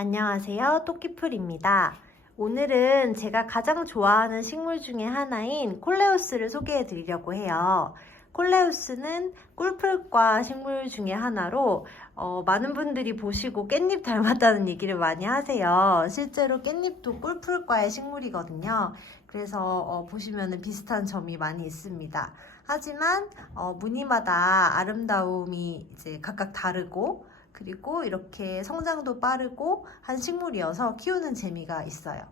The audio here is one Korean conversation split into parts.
안녕하세요. 토끼풀입니다. 오늘은 제가 가장 좋아하는 식물 중에 하나인 콜레우스를 소개해 드리려고 해요. 콜레우스는 꿀풀과 식물 중에 하나로 어, 많은 분들이 보시고 깻잎 닮았다는 얘기를 많이 하세요. 실제로 깻잎도 꿀풀과의 식물이거든요. 그래서 어, 보시면 비슷한 점이 많이 있습니다. 하지만 어, 무늬마다 아름다움이 이제 각각 다르고 그리고 이렇게 성장도 빠르고 한 식물이어서 키우는 재미가 있어요.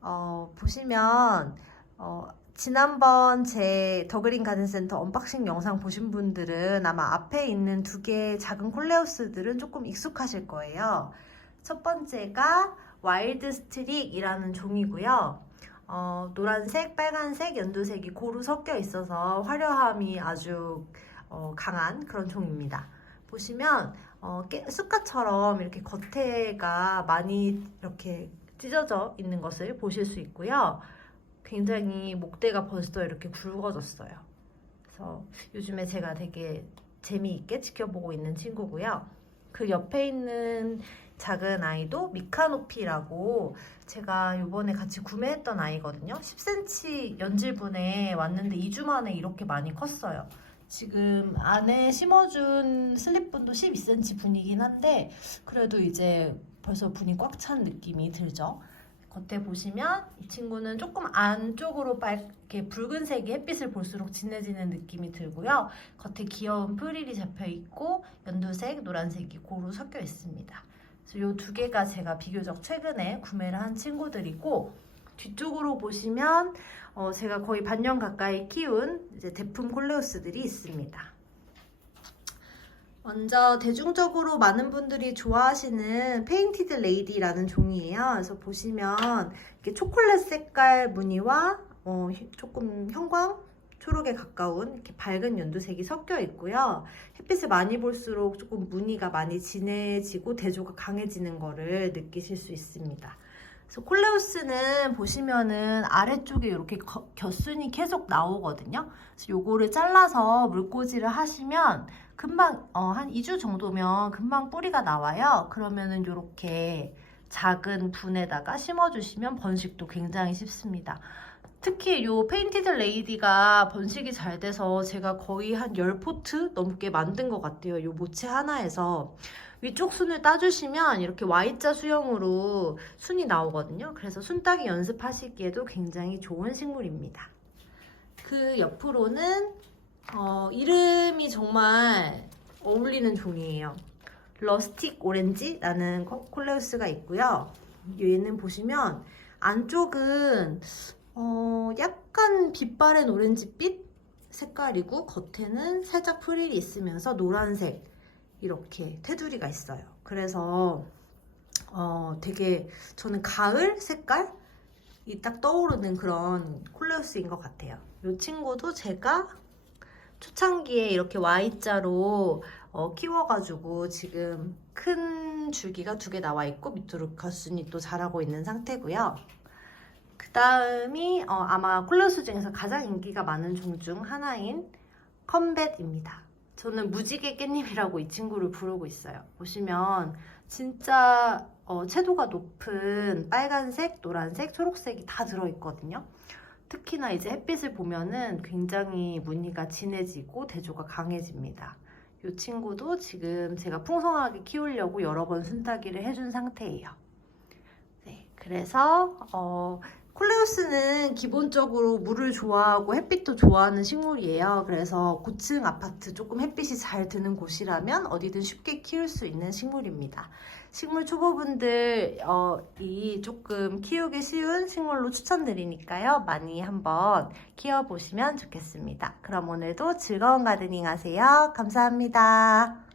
어, 보시면 어, 지난번 제 더그린 가든센터 언박싱 영상 보신 분들은 아마 앞에 있는 두 개의 작은 콜레우스들은 조금 익숙하실 거예요. 첫 번째가 와일드 스트릭이라는 종이고요. 어, 노란색, 빨간색, 연두색이 고루 섞여 있어서 화려함이 아주 어, 강한 그런 종입니다. 보시면 어, 깨- 쑥갓처럼 이렇게 겉에가 많이 이렇게 찢어져 있는 것을 보실 수 있고요. 굉장히 목대가 벌써 이렇게 굵어졌어요. 그래서 요즘에 제가 되게 재미있게 지켜보고 있는 친구고요. 그 옆에 있는 작은 아이도 미카노피라고 제가 요번에 같이 구매했던 아이거든요. 10cm 연질분에 왔는데 2주 만에 이렇게 많이 컸어요. 지금 안에 심어준 슬립분도 12cm 분이긴 한데 그래도 이제 벌써 분이 꽉 찬 느낌이 들죠. 겉에 보시면 이 친구는 조금 안쪽으로 빨게 붉은색이 햇빛을 볼수록 진해지는 느낌이 들고요. 겉에 귀여운 프릴이 잡혀 있고 연두색, 노란색이 고루 섞여 있습니다. 그래서 이 두 개가 제가 비교적 최근에 구매를 한 친구들이고 뒤쪽으로 보시면 어, 제가 거의 반년 가까이 키운 이제 대품 콜레우스들이 있습니다. 먼저 대중적으로 많은 분들이 좋아하시는 페인티드 레이디라는 종이에요. 그래서 보시면 이렇게 초콜릿 색깔 무늬와 어, 히- 조금 형광 초록에 가까운 이렇게 밝은 연두색이 섞여 있고요. 햇빛을 많이 볼수록 조금 무늬가 많이 진해지고 대조가 강해지는 거를 느끼실 수 있습니다. 그래서 콜레우스는 보시면은 아래쪽에 이렇게 거- 겨순이 계속 나오거든요. 그래서 요거를 잘라서 물꽂이를 하시면 금방 어, 한 2주 정도면 금방 뿌리가 나와요. 그러면은 이렇게 작은 분에다가 심어주시면 번식도 굉장히 쉽습니다. 특히 요 페인티드 레이디가 번식이 잘 돼서 제가 거의 한 10포트 넘게 만든 것 같아요. 요 모체 하나에서. 위쪽 순을 따주시면 이렇게 Y자 수형으로 순이 나오거든요. 그래서 순 따기 연습하시기에도 굉장히 좋은 식물입니다. 그 옆으로는 어, 이름이 정말 어울리는 종이에요. 러스틱 오렌지라는 코- 콜레우스가 있고요. 얘는 보시면 안쪽은 어, 약간 빛바랜 오렌지빛 색깔이고 겉에는 살짝 프릴이 있으면서 노란색 이렇게 테두리가 있어요. 그래서 어, 되게 저는 가을 색깔이 딱 떠오르는 그런 콜레우스인 것 같아요. 이 친구도 제가 초창기에 이렇게 Y자로 어, 키워가지고 지금 큰 줄기가 두 개 나와 있고 밑으로 가순이 또 자라고 있는 상태고요. 그 다음이 어, 아마 콜레우스 중에서 가장 인기가 많은 종 중 하나인 컴뱃입니다. 저는 무지개 깻잎이라고 이 친구를 부르고 있어요. 보시면 진짜 어, 채도가 높은 빨간색, 노란색, 초록색이 다 들어있거든요. 특히나 이제 햇빛을 보면은 굉장히 무늬가 진해지고 대조가 강해집니다. 이 친구도 지금 제가 풍성하게 키우려고 여러 번 순따기를 해준 상태예요. 네, 그래서 어, 콜레우스는 기본적으로 물을 좋아하고 햇빛도 좋아하는 식물이에요. 그래서 고층 아파트 조금 햇빛이 잘 드는 곳이라면 어디든 쉽게 키울 수 있는 식물입니다. 식물 초보분들 어, 이 조금 키우기 쉬운 식물로 추천드리니까요. 많이 한번 키워보시면 좋겠습니다. 그럼 오늘도 즐거운 가드닝 하세요. 감사합니다.